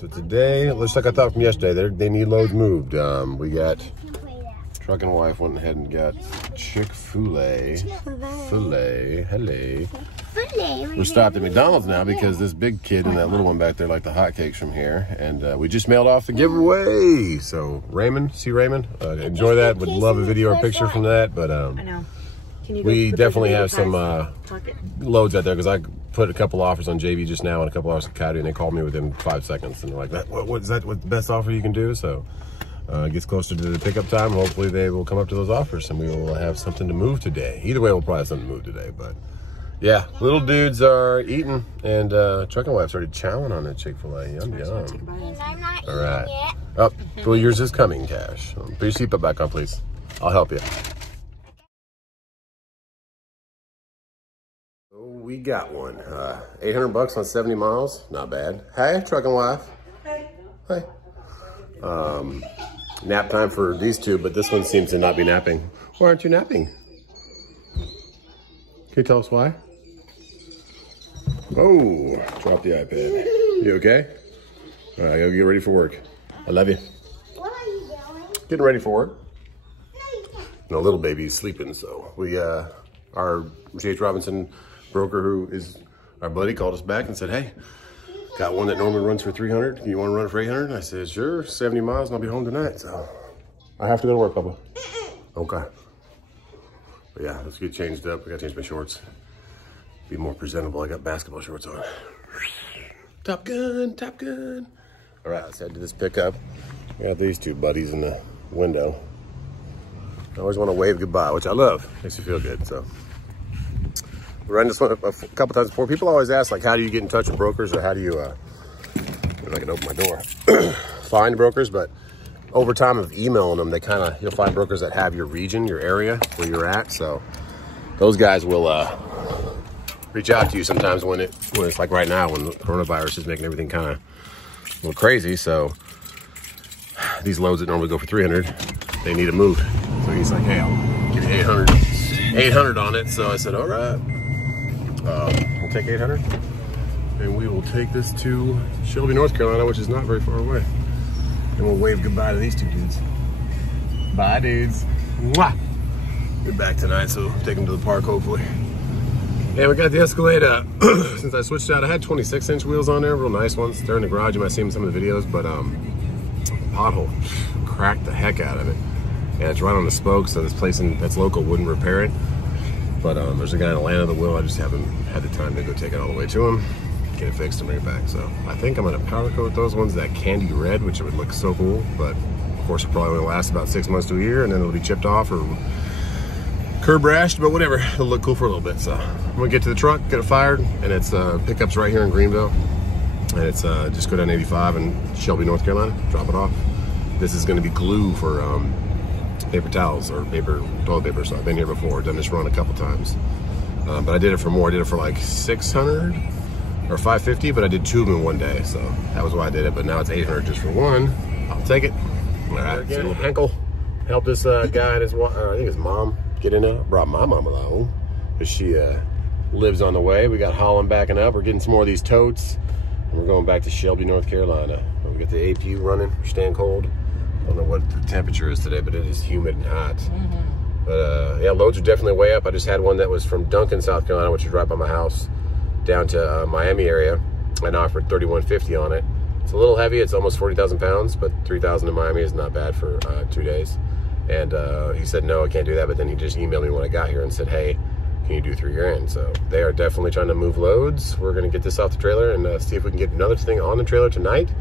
So today, looks like I thought from yesterday, they need loads moved. We got, truck and wife went ahead and got Chick-fil-A. Hello. We're stopped at McDonald's now because this big kid and that little one back there like the hotcakes from here. And we just mailed off the giveaway. So Raymond, see Raymond? Enjoy that. Would love a video or picture from that. But I know. we definitely have some loads out there because I put a couple offers on JV just now and a couple offers on Cody, and they called me within 5 seconds. And they're like, what is that? What's the best offer you can do? So it gets closer to the pickup time. Hopefully they will come up to those offers and we will have something to move today. Either way, we'll probably have something to move today. But yeah, little dudes are eating, and truck and wife started chowing on that Chick-fil-A. Yum, yum. And I'm not All right. eating it. Oh, well, yours is coming, Cash. Put your seatbelt back on, please. I'll help you. We got one. 800 bucks on 70 miles. Not bad. Hey, truck and wife. Hey. Hey. Nap time for these two, but this one seems to not be napping. Why aren't you napping? Can you tell us why? Oh, drop the iPad. You okay? All right, I gotta get ready for work. I love you. What are you doing? Getting ready for work. No, you can't. No, little baby's sleeping, so we, our J.H. Robinson broker, who is our buddy, called us back and said, hey, got one that normally runs for 300. You want to run it for 800? I said, sure, 70 miles and I'll be home tonight. So I have to go to work, Papa. Okay. But yeah, let's get changed up. I got to change my shorts. Be more presentable. I got basketball shorts on. Top Gun, Top Gun. All right, let's head to this pickup. We got these two buddies in the window. I always want to wave goodbye, which I love. Makes you feel good, so. We ran this one a couple times before. People always ask, like, how do you get in touch with brokers, or how do you, if I can open my door, find brokers? But over time of emailing them, they kind of, you'll find brokers that have your region, your area, where you're at. So those guys will reach out to you sometimes when it's like right now, when the coronavirus is making everything kind of a little crazy. So these loads that normally go for 300, they need to move. So he's like, hey, I'll give you 800 on it. So I said, all right. We'll take 800 and we will take this to Shelby, North Carolina, which is not very far away. And we'll wave goodbye to these two dudes. Bye, dudes. Mwah! We're back tonight, so take them to the park, hopefully. And we got the Escalade since I switched out. I had 26-inch wheels on there, real nice ones. They're in the garage. You might see them in some of the videos, but pothole cracked the heck out of it. And it's right on the spoke, so this place that's local wouldn't repair it. But there's a guy in Atlanta that will. I just haven't had the time to go take it all the way to him, get it fixed and bring it back. So I think I'm gonna powder coat those ones that candy red, which would look so cool. But of course, it probably will last about 6 months to a year, and then it'll be chipped off or curb rashed, but whatever. It'll look cool for a little bit. So I'm gonna get to the truck, get it fired, and it's pickups right here in Greenville. And it's just go down 85 in Shelby, North Carolina, drop it off. This is gonna be glue for paper towels or toilet paper. So I've been here before, done this run a couple times. But I did it for more. I did it for like 600 or 550, but I did 2 of them in one day. So that was why I did it. But now it's 800 just for one. I'll take it. All right, again, Henkel helped this guy and his, I think his mom get in there. Brought my mom along because she lives on the way. We got Holland backing up. We're getting some more of these totes. And we're going back to Shelby, North Carolina. We got the APU running, we're staying cold. I don't know what the temperature is today, but it is humid and hot. But yeah, loads are definitely way up. I just had one that was from Duncan, South Carolina, which is right by my house, down to Miami area. I offered $31.50 on it. It's a little heavy. It's almost 40,000 pounds, but 3,000 in Miami is not bad for 2 days. And he said, no, I can't do that. But then he just emailed me when I got here and said, hey, can you do $3 grand? So they are definitely trying to move loads. We're going to get this off the trailer and see if we can get another thing on the trailer tonight.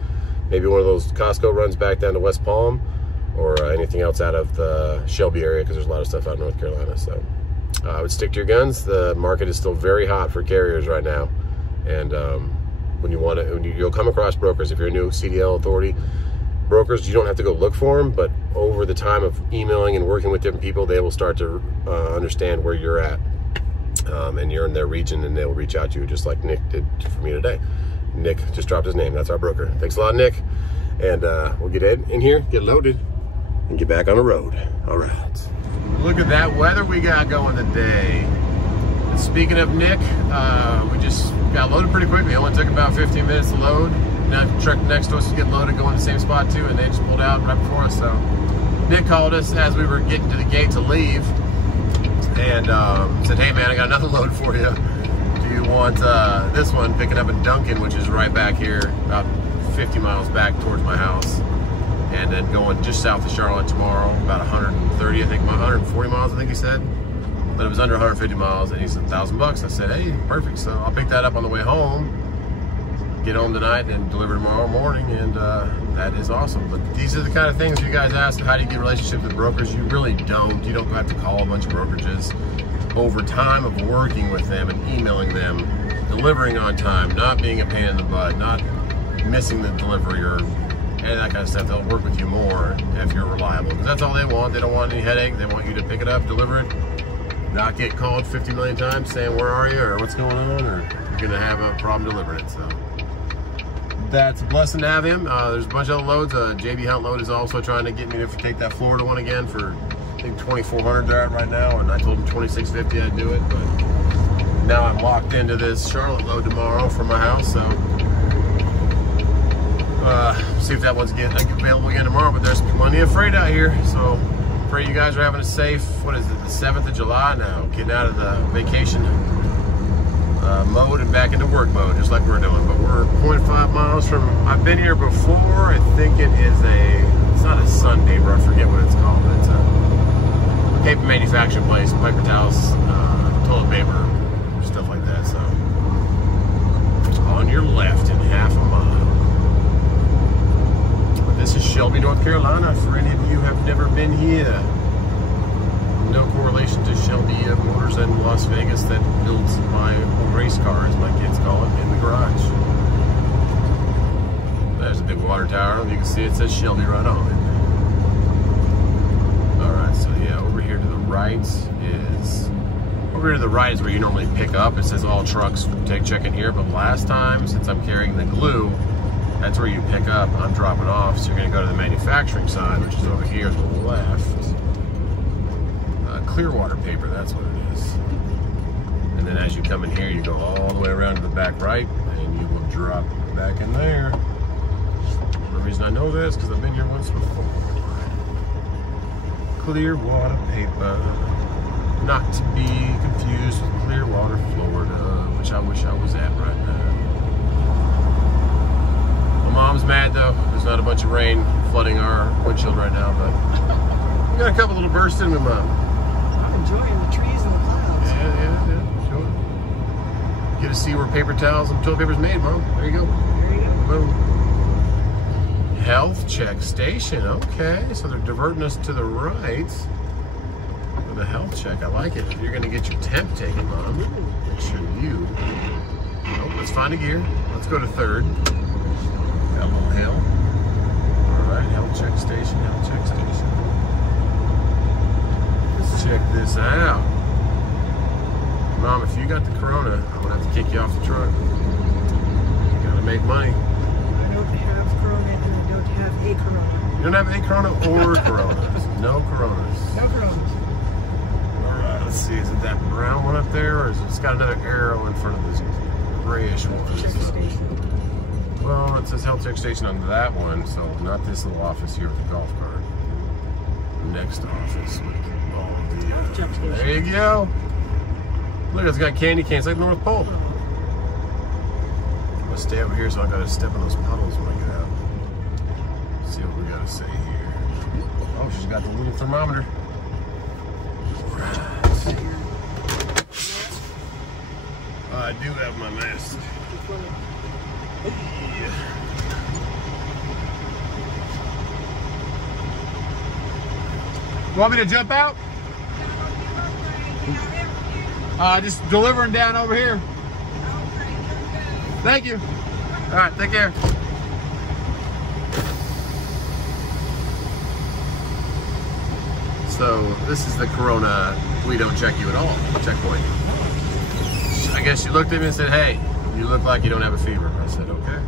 Maybe one of those Costco runs back down to West Palm, or anything else out of the Shelby area, because there's a lot of stuff out in North Carolina. So I would stick to your guns. The market is still very hot for carriers right now. And when you'll come across brokers, if you're a new CDL authority, brokers, you don't have to go look for them, but over the time of emailing and working with different people, they will start to understand where you're at. And you're in their region, and they'll reach out to you just like Nick did for me today. Nick just dropped his name. That's our broker. Thanks a lot, Nick. And we'll get in here, get loaded, and get back on the road. All right. Look at that weather we got going today. And speaking of Nick, we just got loaded pretty quickly. It only took about 15 minutes to load. Now the truck next to us was getting loaded, going to the same spot too, and they just pulled out right before us. So Nick called us as we were getting to the gate to leave, and said, "Hey man, I got another load for you. Do you want this one?" Picking up in Duncan, which is right back here, about 50 miles back towards my house, and then going just south of Charlotte tomorrow, about 130, I think, 140 miles, I think he said. But it was under 150 miles, and he said $1,000. I said, "Hey, perfect." So I'll pick that up on the way home, get home tonight, and deliver tomorrow morning, and that is awesome. But these are the kind of things you guys ask, how do you get relationships with brokers? You really don't. You don't have to call a bunch of brokerages. Over time of working with them and emailing them, delivering on time, not being a pain in the butt, not missing the delivery or any of that kind of stuff, they'll work with you more if you're reliable. Because that's all they want. They don't want any headache. They want you to pick it up, deliver it, not get called 50 million times saying, "Where are you?" or "What's going on?" or you're going to have a problem delivering it. So that's a blessing to have him. There's a bunch of other loads. JB Hunt Load is also trying to get me to take that Florida one again for, I think, 2,400 they're at right now, and I told him 2,650 I'd do it, but now I'm locked into this Charlotte load tomorrow from my house, so see if that one's available again tomorrow. But there's plenty of freight out here, so pray you guys are having a safe, what is it, the 7th of July now, getting out of the vacation mode and back into work mode, just like we're doing. But we're 0.5 miles from, I've been here before. I think it is it's not a Sun Paper, I forget what it's called, but it's a paper manufacturing place, paper towels, toilet paper, stuff like that. So on your left in half a mile. This is Shelby, North Carolina, for any of you who have never been here. No correlation to Shelby Motors in Las Vegas that builds my race cars, my kids call it, in the garage. There's a big water tower. You can see it says Shelby right on it. Alright, so yeah, over here to the right is where you normally pick up. It says all trucks check in here, but last time, since I'm carrying the glue, that's where you pick up. I'm dropping off, so you're going to go to the manufacturing side, which is over here to the left. Clearwater paper, that's what it is. And then as you come in here, you go all the way around to the back right, and you will drop back in there. The reason I know this, because I've been here once before. Clearwater paper. Not to be confused with Clearwater, Florida, which I wish I was at right now. My mom's mad though. There's not a bunch of rain flooding our windshield right now, but we got a couple little bursts in with Mom. I'm enjoying the trees and the clouds. Yeah, sure. Get to see where paper towels and toilet paper's made, Mom. There you go. There you go. Boom. Health check station. Okay, so they're diverting us to the right with a health check. I like it. You're gonna get your temp taken, Mom. Make sure you. Oh, let's find a gear. Let's go to third. Got a little hill. Alright, health check station, health check station. Let's check this out. Mom, if you got the Corona, I'm gonna have to kick you off the truck. You gotta make money. I don't have Corona and I don't have a Corona. You don't have a Corona or Coronas. No Coronas. No Coronas. Alright, let's see. Is it that brown one up there, or is it's got another arrow in front of this grayish one? Check station. Well, it says health check station on that one, so not this little office here with the golf cart. Next office with all the. Check station. There you go. Look, it's got candy canes like the North Pole. I'm gonna stay over here, so I gotta step in those puddles when I get out. See what we gotta say here. Oh, she's got the little thermometer. Right. I do have my mask. Yeah. You want me to jump out? Just delivering down over here. Thank you. All right, take care. So this is the Corona, we don't check you at all checkpoint. I guess she looked at me and said, "Hey, you look like you don't have a fever." I said, "Okay."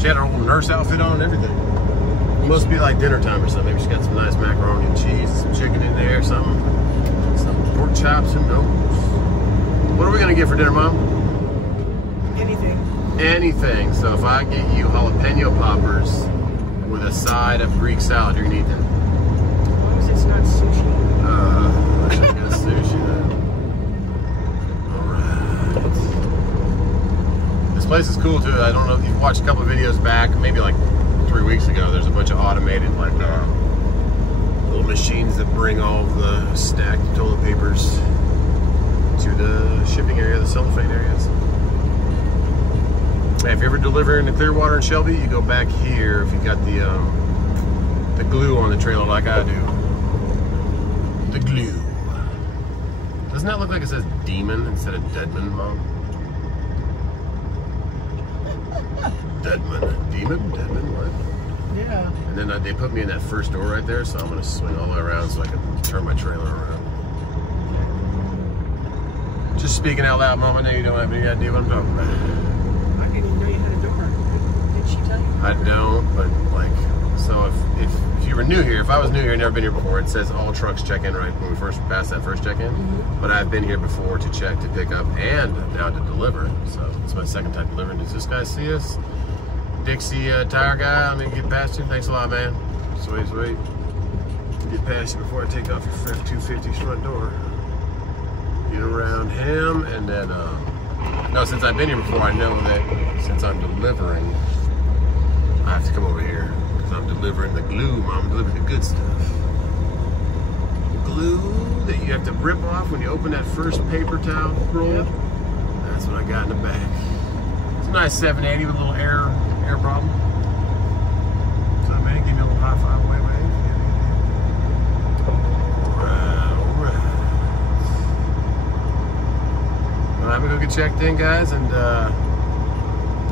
She had her old nurse outfit on and everything. It must be like dinner time or something. Maybe she got some nice macaroni and cheese, some chicken in there, something. Some pork chops and noodles. What are we gonna get for dinner, Mom? Anything. anything. So if I get you jalapeno poppers with a side of Greek salad, you're gonna eat that. As long as it's not sushi. I should get sushi then. Alright. This place is cool too. I don't know if you've watched a couple of videos back, maybe like 3 weeks ago. There's a bunch of automated like little machines that bring all of the stacked toilet papers to the shipping area, the cellophane areas. Hey, if you're ever delivering to Clearwater and Shelby, you go back here if you got the glue on the trailer like I do. The glue. Doesn't that look like it says Demon instead of Deadman, Mom? Deadman. Demon? Deadman? What? Yeah. And then they put me in that first door right there, so I'm going to swing all the way around so I can turn my trailer around. Just speaking out loud, Mom. I know you don't have any idea what I'm talking about. I didn't even know you had a door. Did she tell you? I don't, but like, so if you were new here, if I was new here, never been here before, it says all trucks check in right when we first passed that first check-in. But I've been here before to check, to pick up, and now to deliver. So it's my second time delivering. Does this guy see us? Dixie tire guy, let me get past you. Thanks a lot, man. Sweet, sweet. Get past you before I take off your F-250's front door. Get around him, and then, no, since I've been here before, I know that since I'm delivering, I have to come over here. Because I'm delivering the glue, Mom. I'm delivering the good stuff. Glue that you have to rip off when you open that first paper towel roll. Yep. That's what I got in the back. It's a nice 780 with a little air problem. So man, give me a little high five, wave. Alright. Well, I'm gonna go get checked in, guys, and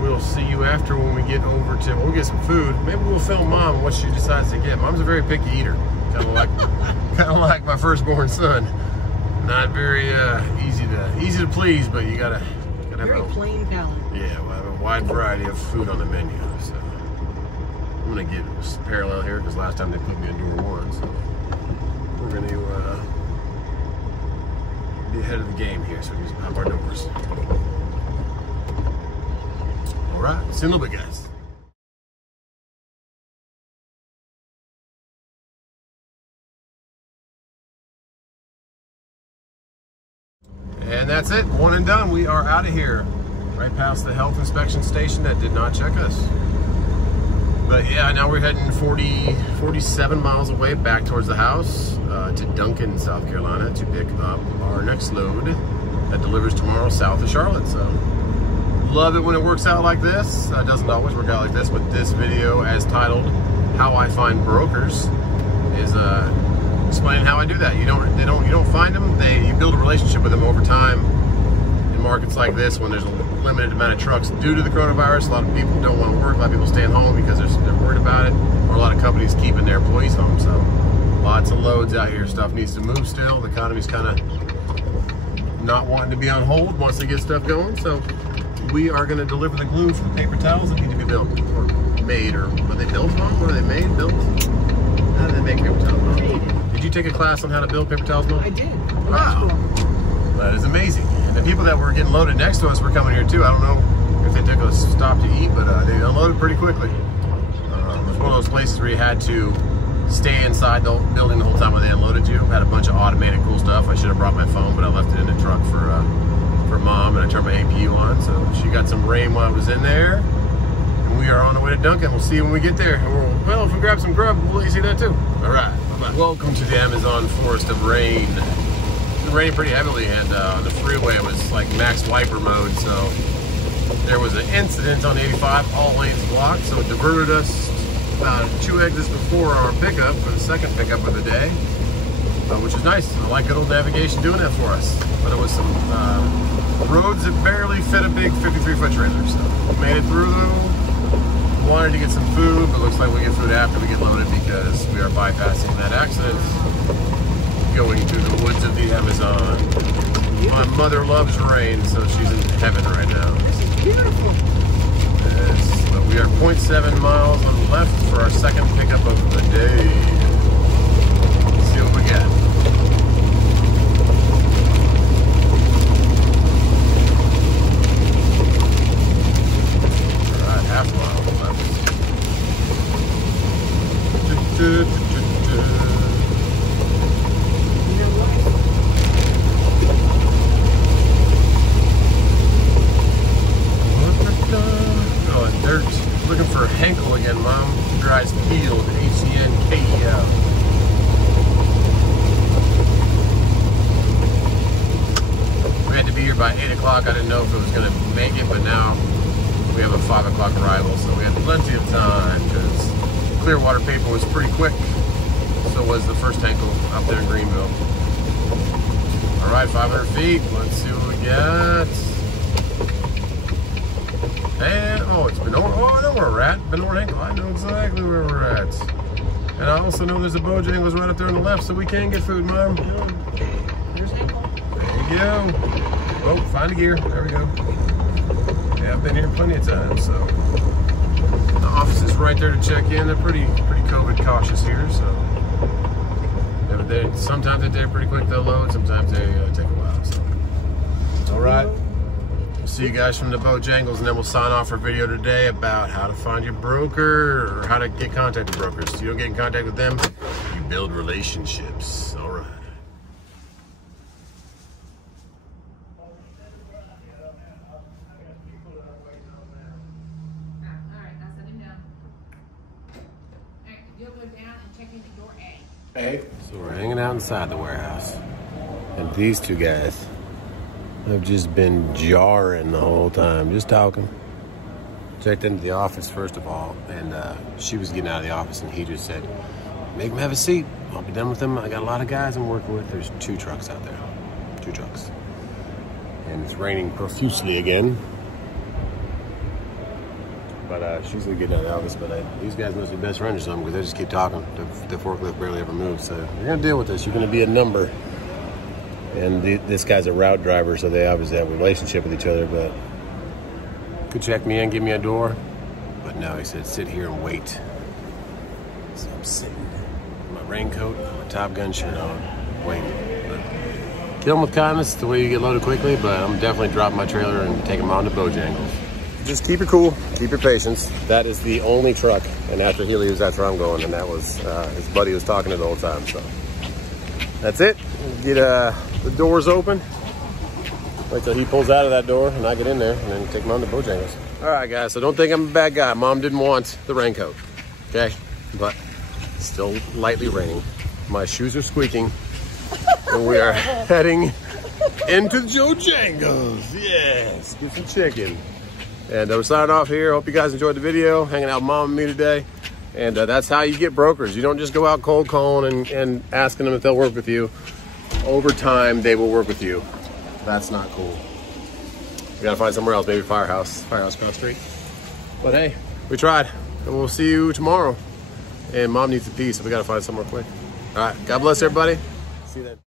we'll see you after when we get over to, we'll get some food. Maybe we'll film Mom what she decides to get. Mom's a very picky eater. Kind of like my firstborn son. Not very easy to please, but you gotta have Very plain palate. Yeah, we'll have a wide variety of food on the menu. So I'm gonna get parallel here because last time they put me in door one. So we're gonna be ahead of the game here, so we just pop our doors. All right, see you in a little bit, guys. And that's it, one and done. We are out of here. Right past the health inspection station that did not check us. But yeah, now we're heading 47 miles away back towards the house to Duncan, South Carolina to pick up our next load that delivers tomorrow south of Charlotte. So love it when it works out like this. It doesn't always work out like this, but this video, as titled How I Find Brokers, is explaining how I do that. You don't find them, you build a relationship with them over time. In markets like this, when there's a limited amount of trucks due to the coronavirus, a lot of people don't want to work, a lot of people staying home because they're worried about it, or a lot of companies keeping their employees home. So lots of loads out here. Stuff needs to move still. The economy's kind of not wanting to be on hold once they get stuff going. So we are going to deliver the glue for the paper towels that need to be built or made, or are they built, Mom? Or are they made, built? How do they make paper towels, Mom? Did you take a class on how to build paper towels, Mom? I did. Wow. That is amazing. And the people that were getting loaded next to us were coming here too. I don't know if they took a stop to eat, but they unloaded pretty quickly. It was one of those places where you had to stay inside the building the whole time when they unloaded you. Had a bunch of automated cool stuff. I should have brought my phone, but I left it in the truck for Mom, and I turned my APU on. So she got some rain while I was in there. And we are on the way to Duncan. We'll see you when we get there. Well, if we grab some grub, we'll let you see that too. All right. Bye-bye. Welcome to the Amazon forest of rain. It rained pretty heavily, and the freeway was like max wiper mode, so there was an incident on 85, all lanes blocked, so it diverted us about 2 exits before our pickup for the second pickup of the day, which is nice. I like good old navigation doing that for us. But it was some roads that barely fit a big 53-foot trailer, so we made it through though. Wanted to get some food, but looks like we get food after we get loaded because we are bypassing that accident, going through the woods of the Amazon. My mother loves rain, so she's in heaven right now. This is beautiful. Yes, but we are 0.7 miles on the left for our second pickup of the day. Let's see what we got. by 8 o'clock. I didn't know if it was gonna make it, but now we have a 5 o'clock arrival, so we had plenty of time because Clearwater paper was pretty quick. So was the first tankle up there in Greenville. All right, 500 feet. Let's see what we got. And, oh, it's Benor. Oh, I know where we're at. Benor Ankle. I know exactly where we're at. And I also know there's a Bojangles right up there on the left, so we can get food, Mom. Here's Ankle. There you go. Oh, find a gear. There we go. Yeah, I've been here plenty of times, so. The office is right there to check in. They're pretty COVID cautious here, so. Sometimes they're pretty quick, they'll load. Sometimes they take a while, so. All right. We'll see you guys from the Bojangles, and then we'll sign off our video today about how to find your broker or how to get contact with brokers. So you don't get in contact with them, you build relationships. All right. Hey. So we're hanging out inside the warehouse, and these two guys have just been jarring the whole time, just talking. Checked into the office first of all, and she was getting out of the office, and he just said, "Make them have a seat. I'll be done with them. I got a lot of guys I'm working with." There's 2 trucks out there, 2 trucks, and it's raining profusely again. But she's gonna get out of the office, but these guys must be best friends or something, because they just keep talking. The forklift barely ever moves, so you're gonna deal with this. You're gonna be a number. And this guy's a route driver, so they obviously have a relationship with each other, but could check me in, give me a door. But no, he said, sit here and wait. So I'm sitting in my raincoat, my Top Gun shirt on, waiting. But kill them with kindness, the way you get loaded quickly, but I'm definitely dropping my trailer and taking them on to Bojangles. Just keep it cool, keep your patience. That is the only truck, and after he leaves, that's where I'm going, and that was, his buddy was talking to the whole time, so. That's it. Get the doors open. Wait till he pulls out of that door and I get in there, and then take him on to Bojangles. All right, guys, so don't think I'm a bad guy. Mom didn't want the raincoat, okay? But it's still lightly raining. My shoes are squeaking, and we are heading into Bojangles. Yes, get some chicken. And we're signing off here. Hope you guys enjoyed the video, hanging out with Mom and me today. And that's how you get brokers. You don't just go out cold calling and asking them if they'll work with you. Over time, they will work with you. That's not cool. We gotta find somewhere else, maybe Firehouse across the street. But hey, we tried, and we'll see you tomorrow. And Mom needs a pee, so we gotta find somewhere quick. All right, God bless everybody. See you then.